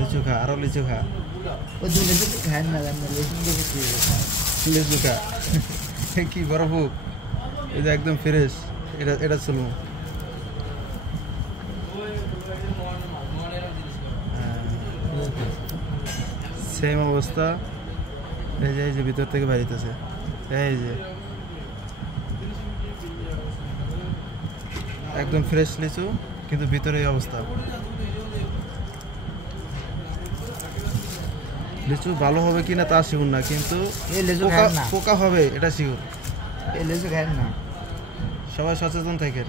লিচু খা, আরো লিচু খা। ওই দুই লিচু খায় না, লিচু খা। কি বরফ, এটা একদম ফ্রেশ। এটা এটা চলো, সেম অবস্থা। এই যে ভিতর থেকে বাড়িতেছে, এই যে একদম ফ্রেশ লিচু, কিন্তু ভিতরে এই অবস্থা। লিচু ভালো হবে কিনা তা শিওর না, কিন্তু এই লিচু খায় না, পোকা হবে এটা শিওর। এই লিচু খায় না। সবাই সচেতন থাকেন।